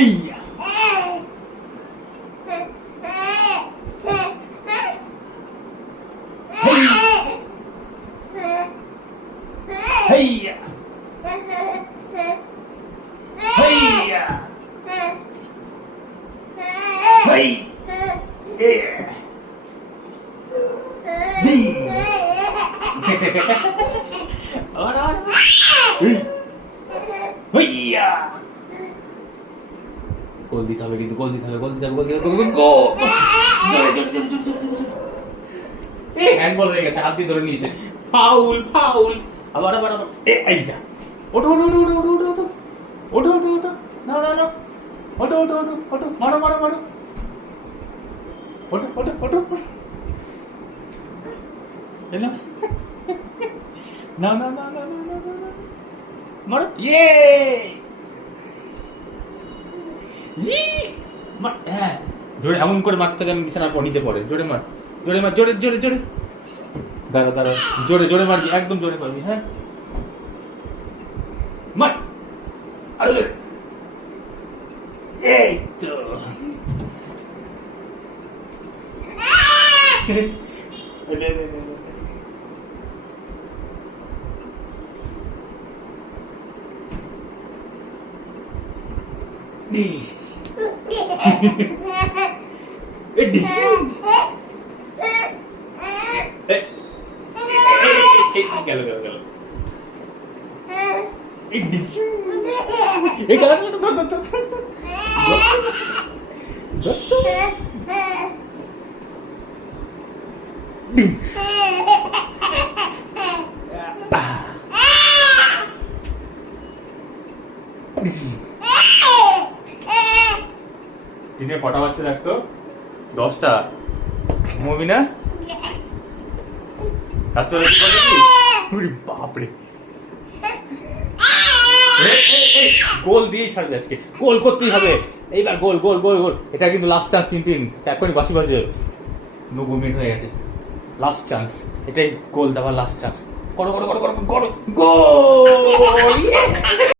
Hey! Hey! Hey! Hey! Yeah! Ora! Hey! গোল দিতে হবে কিন্তু গোল দিতে হবে গো এই হ্যান্ডবল হয়ে গেছে হাত দিয়ে ধরে নিয়েছে ফাউল আবার এই যা ওঠো না ওঠো মারো ওঠো না মারো ইয়ে হ্যাঁ জোরে এমন করে মারতে যেন বিছানার পর নিচে পড়ে জোরে মার জোরে দাঁড়া জোরে মারবি একদম জোরে মারবি হ্যাঁ মার আরো জোরে এই তো গেল দিনে কটা বাচ্চা দেখতো 10টা ঘুমবি না বাপরে গোল দিয়েই ছাড়বে আজকে গোল করতেই হবে এইবার গোল এটা কিন্তু লাস্ট চান্স টিম এখনই বাসি 90 মিনিট হয়ে গেছে লাস্ট চান্স এটাই গোল দেওয়ার লাস্ট চান্স করো গোল